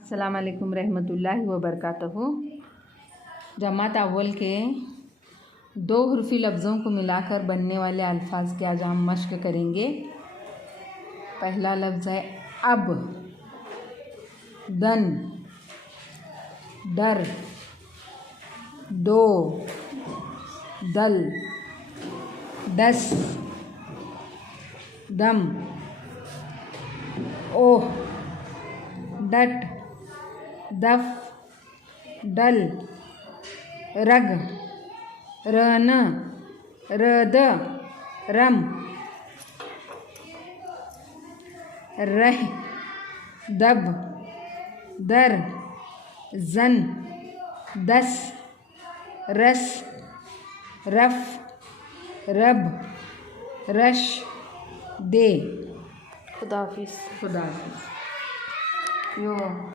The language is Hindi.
अस्सलाम वालेकुम रहमतुल्लाहि व बरकातहू। जमात अव्वल के दो हरफी लफ्ज़ों को मिलाकर बनने वाले अल्फाज के आज हम मश्क करेंगे। पहला लफ्ज़ है अब, दन, डर, दो, दल, दस, दम, ओह, डट, दफ, डल, रग, रन, रद, रम, रह, दब, दर, जन, दस, रस, रफ, रब, रश, दे। खुदा हाफिज़। खुदा हाफिज़। यो